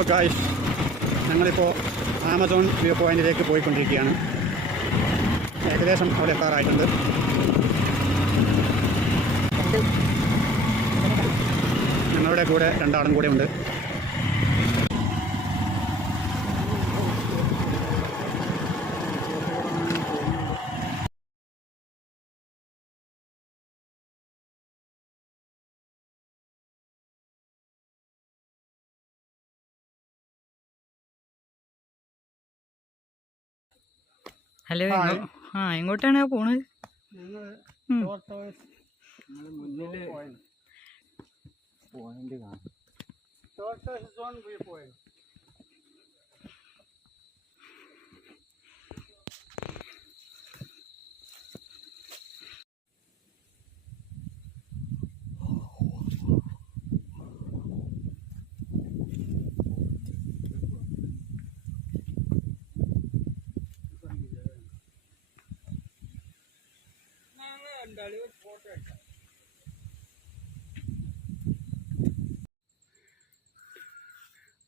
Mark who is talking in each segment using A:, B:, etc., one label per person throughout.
A: Hello guys ഞങ്ങളിപ്പോൾ Amazon view പോയിന്റിലേക്ക് പോയിക്കൊണ്ടിരിക്കുകയാണ്. ഏകദേശം അവിടെ എത്താറായിട്ടുണ്ട്. ഞങ്ങളുടെ കൂടെ രണ്ടാളും കൂടെ ഉണ്ട്.
B: ഹലോ ആ എങ്ങോട്ടാണ് പോണ് പോയിന്റ് എങ്ങോ-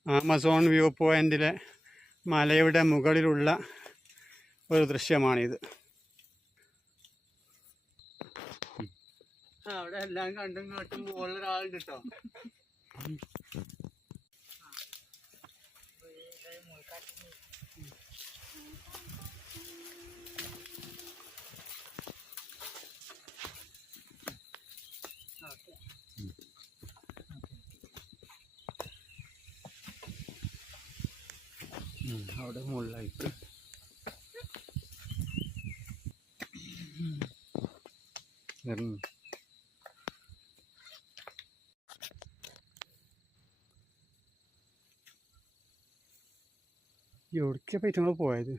A: ആമസോൺ വ്യൂ പോയിന്റിലെ മലയുടെ മുകളിലുള്ള ഒരു ദൃശ്യമാണിത്. അവിടെ എല്ലാം കണ്ടും കേട്ടും മുകളിലൊരാളുണ്ട് കേട്ടോ അവിടെ മുകളിലായിട്ട്. എവിടേക്കാ പറ്റുമ്പോൾ പോയത്?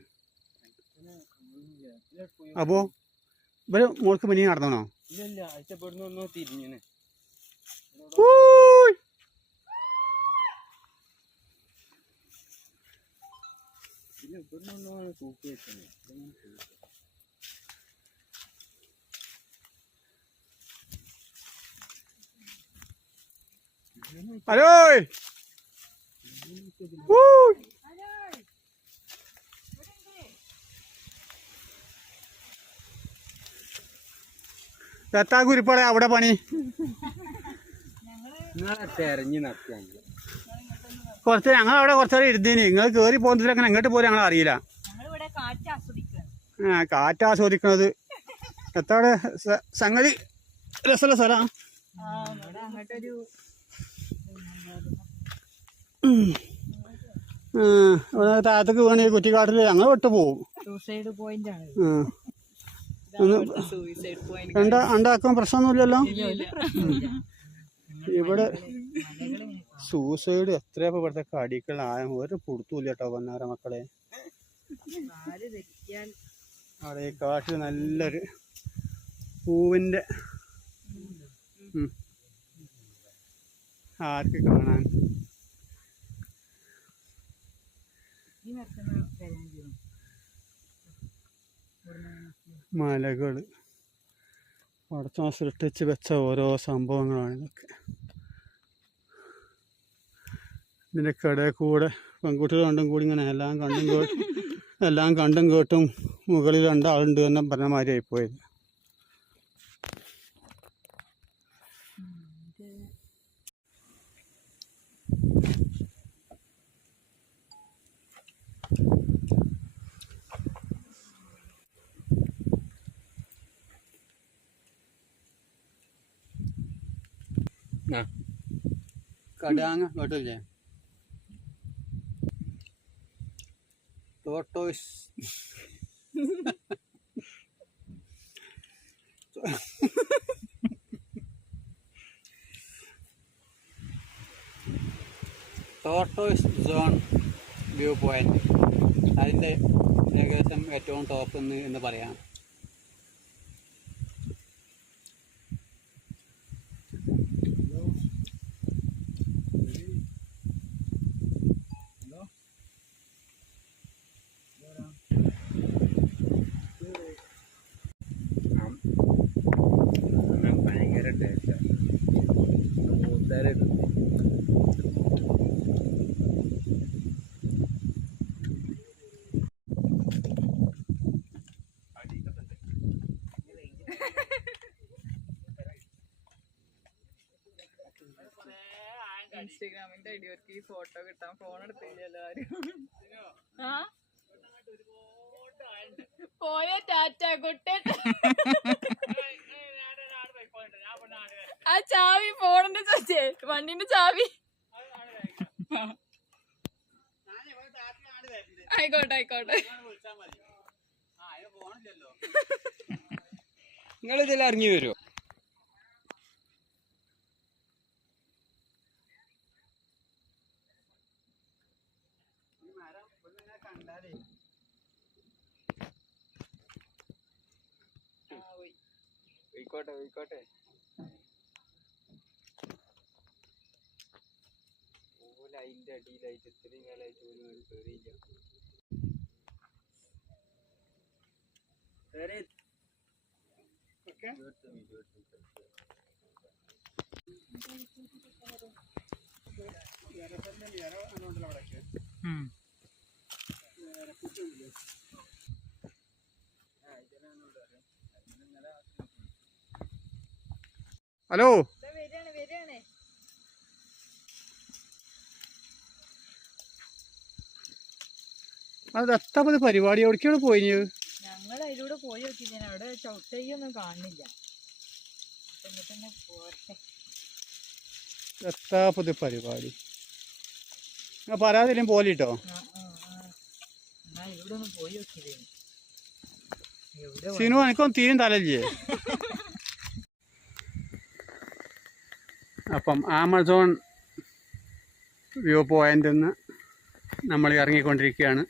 A: അപ്പോ ഇവർ മോൾക്ക് മിനി നടന്നോ
C: ഇല്ല ഇല്ല. ഒന്നോ പിന്നെ ഇവിടുന്ന് ഒന്നോ തൂക്കി വെച്ചത്
A: ഹലോ എത്താ കുരിപ്പാടെ അവിടെ പണി
C: നിങ്ങളെ തെരഞ്ഞു നടക്കുകയാണ്
A: കുറച്ച് ഞങ്ങൾ അവിടെ കുറച്ചേരം ഇരുന്നീന്. നിങ്ങൾ കയറി പോകുന്നതിൽ അങ്ങനെ എങ്ങോട്ട് പോലും ഞങ്ങൾ അറിയില്ല. ആ കാറ്റ് ആസ്വദിക്കുന്നത് എത്താടെ സ- സംഗതി? രസമുള്ള സ്ഥലമാണ്
B: ഇവിടെ
A: താഴത്തേക്ക് വേണേ കുറ്റിക്കാട്ടിൽ ഞങ്ങൾ വിട്ടു പോകും രണ്ടാക്കും പ്രശ്നമൊന്നുമില്ലല്ലോ? ഇവിടെ സൂസൈഡ് എത്രയാ ഇപ്പൊ ഇവിടുത്തെ കടികൾ ആയ ഒരു പുടുത്തൂല്ല കേട്ടോ വന്നാര മക്കളെ. അവിടെ കാട്ടിൽ നല്ലൊരു പൂവിന്റെ. ആർക്ക് കാണാൻ? മലകൾ പടച്ചോൻ സൃഷ്ടിച്ച് വെച്ച ഓരോ സംഭവങ്ങളാണ് ഇതൊക്കെ. ഇതിന്റെ കടയിൽ കൂടെ പെൺകുട്ടികൾ കണ്ടും കൂടി ഇങ്ങനെ എല്ലാം കണ്ടും കേട്ടും എല്ലാം കണ്ടും കേട്ടും മുകളിൽ രണ്ടാളുണ്ട് എന്ന പറഞ്ഞ മാതിരി ആയിപ്പോയത് കടാങ്ങ കേട്ടില്ലേ ടോട്ടോസ് ടോട്ടോസ് സോൺ വ്യൂ പോയിന്റ് അതിന്റെ ഏകദേശം ഏറ്റവും ടോപ്പ് എന്ന് പറയാം.
B: ഇൻസ്റ്റഗ്രാമിന്റെ ഐഡിയർക്ക് ഈ ഫോട്ടോ കിട്ടാൻ ഫോൺ എടുത്തില്ലല്ലോ ആരും ആ? പോയ ടാറ്റ? കുട്ടൻ ആ ചാവി ഫോണിന്റെ ചോദിച്ചേ വണ്ടിന്റെ ചാവി. ആയിക്കോട്ടെ ആയിക്കോട്ടെ.
C: നിങ്ങൾ ഇതിൽ ഇറങ്ങി വരുമോ പോയിക്കോട്ടെ പോയിക്കോട്ടെ ഓല അതിന്റെ അടിയിലായിട്ട് ഇത്രയും കാലമായിട്ട് ഒരു കയറിയില്ല
B: വരികയാണ് വരികയാണ്
A: അത് എത്താപ്പത് പരിപാടി? എവിടേക്കാണ് പോയിഞ്ഞത്
B: ഞങ്ങൾ അതിലൂടെ പോയി നോക്കി ഞാൻ അവിടെ ചവിട്ടയ്യൊന്നും കാണുന്നില്ല.
A: എത്താപ്പത് പരിപാടി? ആ പരാതിയിലും
B: നോക്കിയതേ എവിടെ
A: സിനു എനിക്കൊന്നും തീരും തലല്ലേ അപ്പം ആമസോൺ വ്യൂ പോയിന്റിൽ നിന്ന് നമ്മൾ ഇറങ്ങിക്കൊണ്ടിരിക്കുകയാണ്.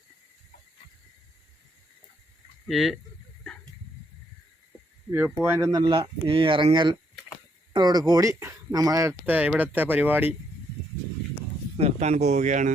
A: ഈ വ്യൂ പോയിന്റിൽ നിന്നുള്ള ഈ ഇറങ്ങലോട് കൂടി നമ്മളത്തെ ഇവിടുത്തെ പരിപാടി നിർത്താൻ പോവുകയാണ്.